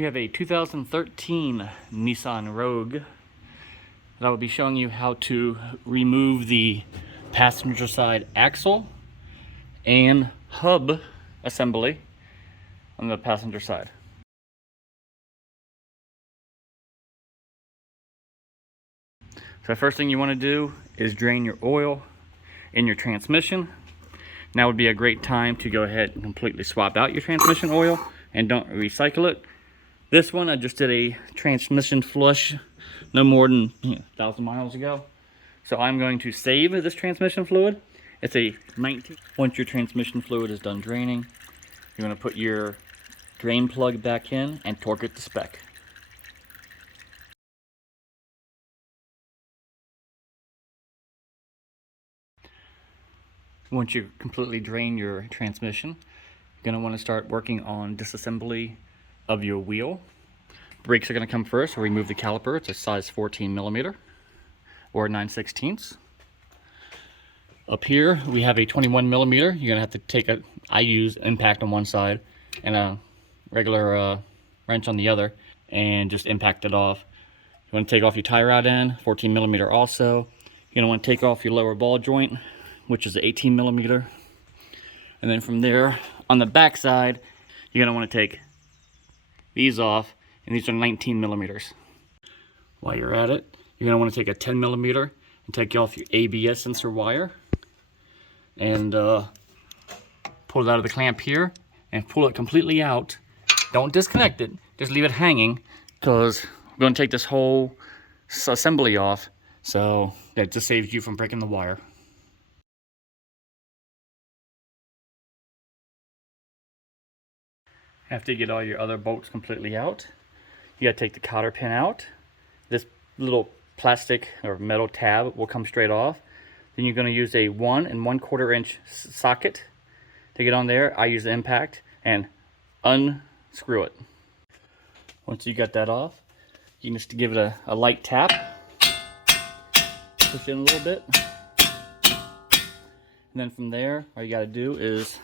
We have a 2013 Nissan Rogue that I will be showing you how to remove the passenger side axle and hub assembly on the passenger side. So the first thing you want to do is drain your oil in your transmission. Now would be a great time to go ahead and completely swap out your transmission oil and don't recycle it. This one I just did a transmission flush no more than 1,000 miles ago. So I'm going to save this transmission fluid. It's a 19. Once your transmission fluid is done draining, you're going to put your drain plug back in and torque it to spec. Once you completely drain your transmission, you're going to want to start working on disassembly of your wheel. Brakes are going to come first. So remove the caliper. It's a size 14 millimeter or 9/16. Up here we have a 21 millimeter. You're going to have to take a, I use impact on one side and a regular wrench on the other and just impact it off. You want to take off your tie rod end, 14 millimeter also. You're going to want to take off your lower ball joint, which is 18 millimeter. And then from there, on the back side, you're going to want to take these off, and these are 19 millimeters. While you're at it, you're going to want to take a 10 millimeter and take off your ABS sensor wire and pull it out of the clamp here and pull it completely out. Don't disconnect it, just leave it hanging, because we're going to take this whole assembly off, so that just saves you from breaking the wire. After you get all your other bolts completely out, you gotta take the cotter pin out. This little plastic or metal tab will come straight off. Then you're gonna use a 1 1/4 inch socket to get on there. I use the impact and unscrew it. Once you got that off, you can just give it a light tap. Push in a little bit. And then from there, all you gotta do is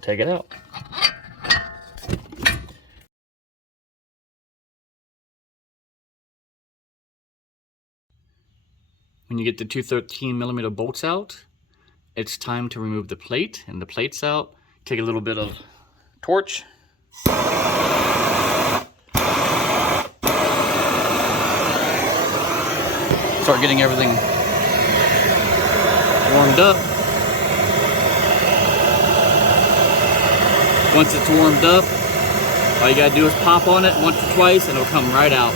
take it out. When you get the 213 millimeter bolts out, it's time to remove the plate, and the plate's out. Take a little bit of torch. Start getting everything warmed up. Once it's warmed up, all you gotta do is pop on it once or twice and it'll come right out.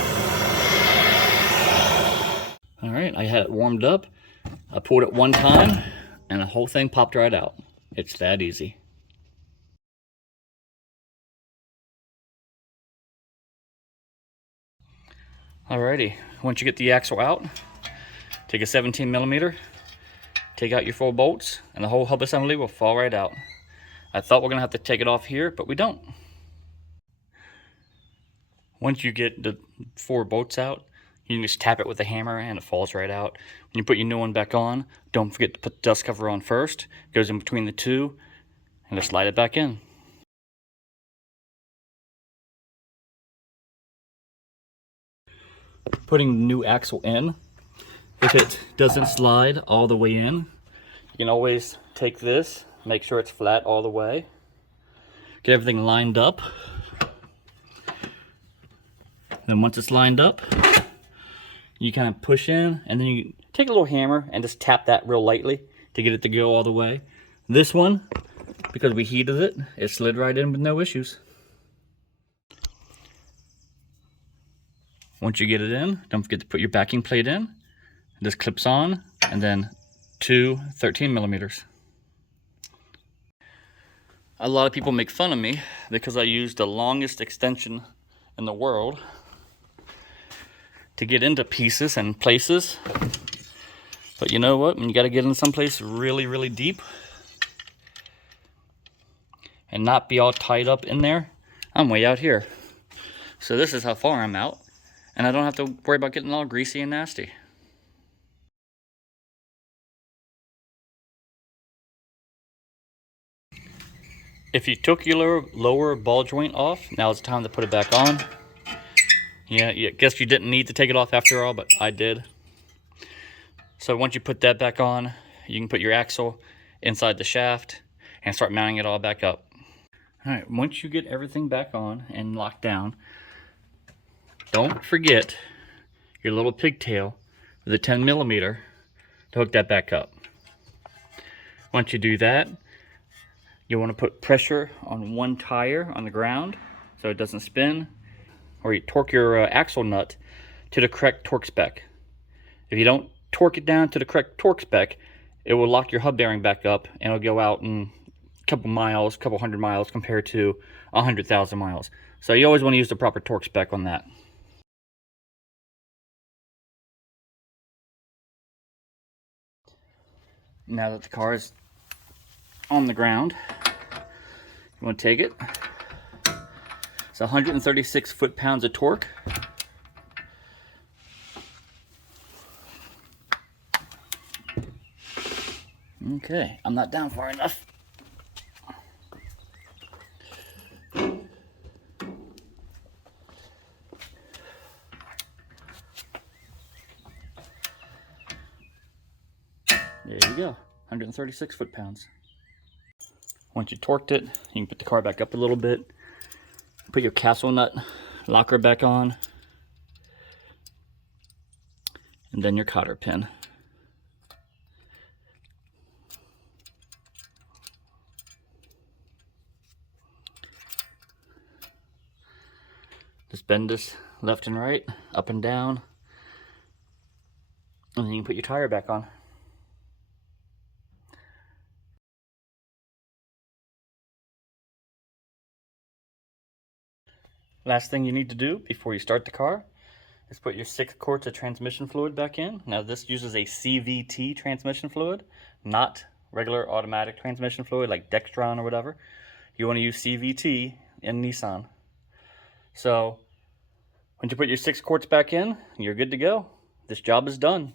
All right, I had it warmed up. I pulled it one time and the whole thing popped right out. It's that easy. Alrighty, once you get the axle out, take a 17 millimeter, take out your 4 bolts, and the whole hub assembly will fall right out. I thought we're gonna have to take it off here, but we don't. Once you get the 4 bolts out, you can just tap it with a hammer and it falls right out. When you put your new one back on, don't forget to put the dust cover on first. It goes in between the two, and just slide it back in. Putting the new axle in, if it doesn't slide all the way in, you can always take this, make sure it's flat all the way, get everything lined up. Then once it's lined up, you kind of push in, and then you take a little hammer and just tap that real lightly to get it to go all the way. This one, because we heated it, it slid right in with no issues. Once you get it in, don't forget to put your backing plate in. This clips on, and then 2 13 millimeters. A lot of people make fun of me because I use the longest extension in the world to get into pieces and places. But you know what? When you got to get in someplace really, really deep and not be all tied up in there, I'm way out here. So this is how far I'm out, and I don't have to worry about getting all greasy and nasty. If you took your lower ball joint off, now it's time to put it back on. Yeah, I guess you didn't need to take it off after all, but I did. So once you put that back on, you can put your axle inside the shaft and start mounting it all back up. All right, once you get everything back on and locked down, don't forget your little pigtail with a 10 millimeter to hook that back up. Once you do that, you want to put pressure on one tire on the ground so it doesn't spin, or you torque your axle nut to the correct torque spec. If you don't torque it down to the correct torque spec, it will lock your hub bearing back up and it'll go out in a couple miles, couple hundred miles compared to 100,000 miles. So you always want to use the proper torque spec on that. Now that the car is on the ground, you want to take it. It's 136 foot-pounds of torque. Okay, I'm not down far enough. There you go, 136 foot-pounds. Once you torqued it, you can put the car back up a little bit. Put your castle nut locker back on. And then your cotter pin. Just bend this left and right, up and down. And then you can put your tire back on. Last thing you need to do before you start the car is put your 6 quarts of transmission fluid back in. Now this uses a CVT transmission fluid, not regular automatic transmission fluid like Dextron or whatever. You want to use CVT in Nissan. So once you put your 6 quarts back in, you're good to go. This job is done.